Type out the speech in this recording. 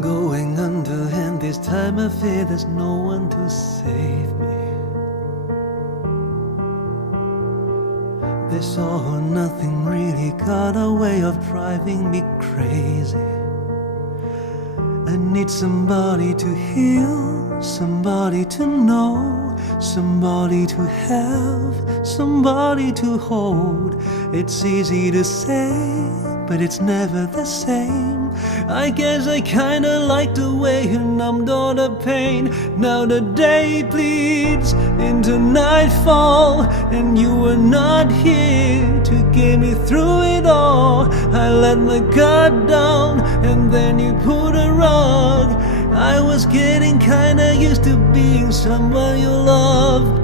going under, and this time I fear there's no one to save me. This all or nothing really got a way of driving me crazy. I need somebody to heal, somebody to know, somebody to have, somebody to hold. It's easy to say, but it's never the same. I guess I kinda like the way you numbed all the pain. Now the day bleeds into nightfall, and you were not here to get me through it all. I let my guard down, and then you pulled a rug. I was getting kinda used to being someone you loved.